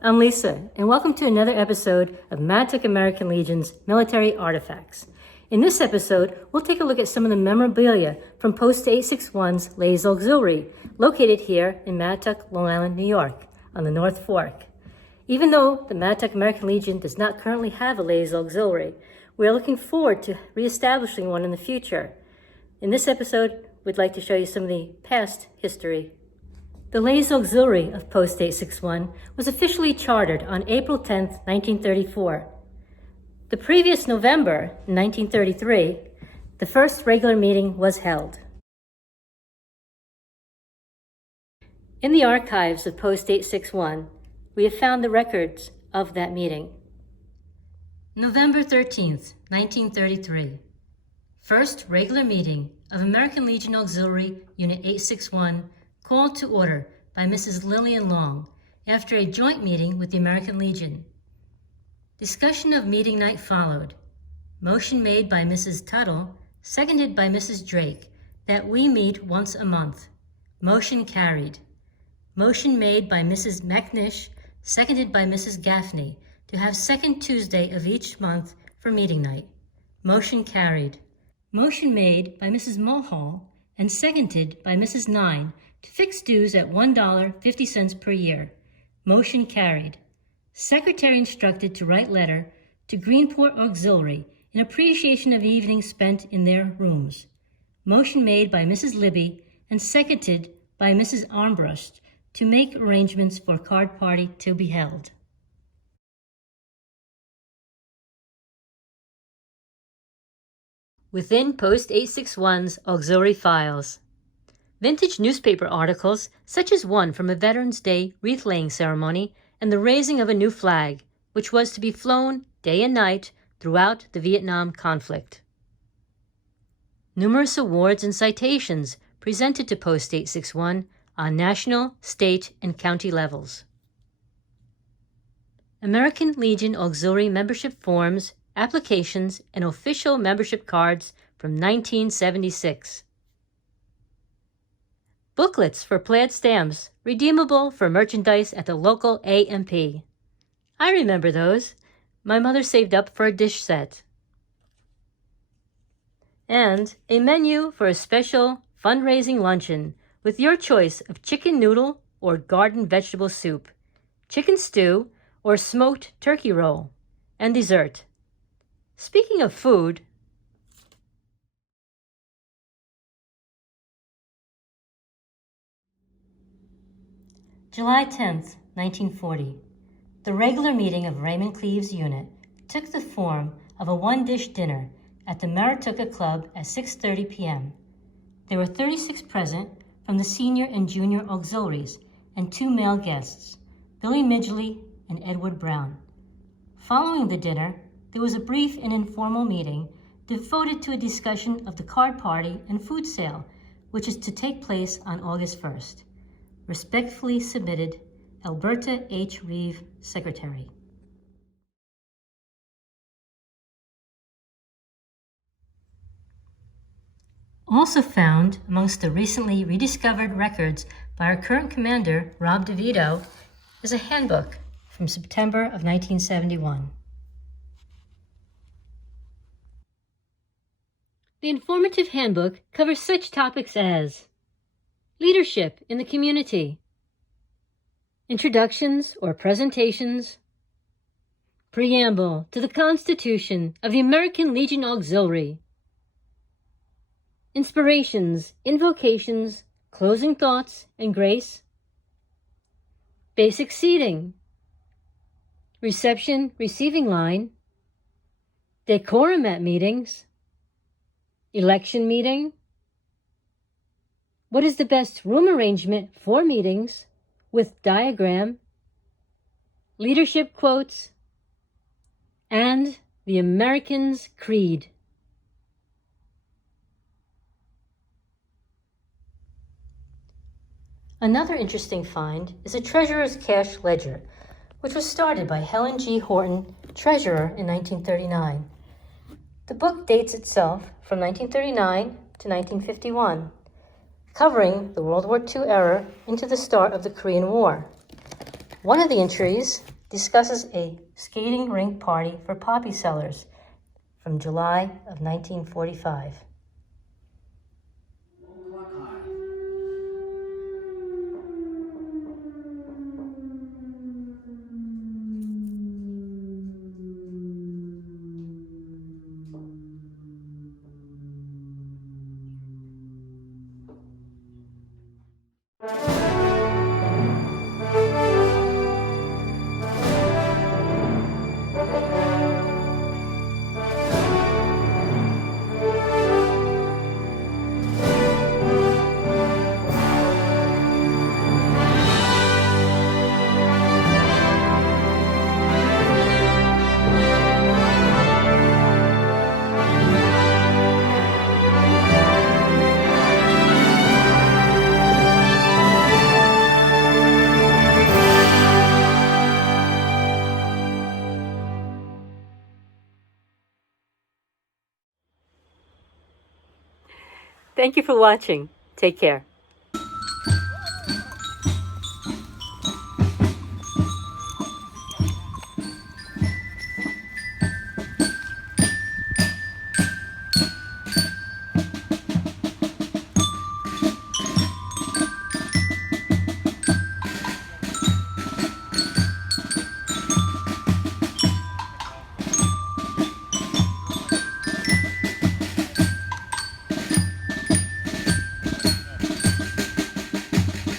I'm Lisa, and welcome to another episode of Mattituck American Legion's Military Artifacts. In this episode, we'll take a look at some of the memorabilia from Post 861's Ladies Auxiliary, located here in Mattituck, Long Island, New York, on the North Fork. Even though the Mattituck American Legion does not currently have a Ladies Auxiliary, we are looking forward to reestablishing one in the future. In this episode, we'd like to show you some of the past history. The Ladies Auxiliary of Post 861 was officially chartered on April 10, 1934. The previous November, 1933, the first regular meeting was held. In the archives of Post 861, we have found the records of that meeting. November 13, 1933. First regular meeting of American Legion Auxiliary Unit 861, called to order by Mrs. Lillian Long after a joint meeting with the American Legion. Discussion of meeting night followed. Motion made by Mrs. Tuttle, seconded by Mrs. Drake, that we meet once a month. Motion carried. Motion made by Mrs. McNish, seconded by Mrs. Gaffney, to have second Tuesday of each month for meeting night. Motion carried. Motion made by Mrs. Mulhall and seconded by Mrs. Nine to fix dues at $1.50 per year. Motion carried. Secretary instructed to write letter to Greenport Auxiliary in appreciation of evenings spent in their rooms. Motion made by Mrs. Libby and seconded by Mrs. Armbrust to make arrangements for card party to be held. Within Post 861's auxiliary files. Vintage newspaper articles, such as one from a Veterans Day wreath-laying ceremony and the raising of a new flag, which was to be flown day and night throughout the Vietnam conflict. Numerous awards and citations presented to Post 861 on national, state, and county levels. American Legion Auxiliary membership forms, applications, and official membership cards from 1976. Booklets for plaid stamps, redeemable for merchandise at the local A&P. I remember those. My mother saved up for a dish set. And a menu for a special fundraising luncheon with your choice of chicken noodle or garden vegetable soup, chicken stew, or smoked turkey roll, and dessert. Speaking of food, July 10, 1940, the regular meeting of Raymond Cleave's unit took the form of a one-dish dinner at the Mattituck Club at 6:30 p.m. There were 36 present from the senior and junior auxiliaries and 2 male guests, Billy Midgley and Edward Brown. Following the dinner, there was a brief and informal meeting devoted to a discussion of the card party and food sale, which is to take place on August 1st. Respectfully submitted, Alberta H. Reeve, Secretary. Also found amongst the recently rediscovered records by our current commander, Rob DeVito, is a handbook from September of 1971. The informative handbook covers such topics as leadership in the community, introductions or presentations, preamble to the Constitution of the American Legion Auxiliary, inspirations, invocations, closing thoughts, and grace, basic seating, reception, receiving line, decorum at meetings, election meeting, what is the best room arrangement for meetings with diagram, leadership quotes, and the American's Creed. Another interesting find is a treasurer's cash ledger, which was started by Helen G. Horton, treasurer, in 1939. The book dates itself from 1939 to 1951. Covering the World War II era into the start of the Korean War. One of the entries discusses a skating rink party for poppy sellers from July of 1945. Thank you for watching. Take care.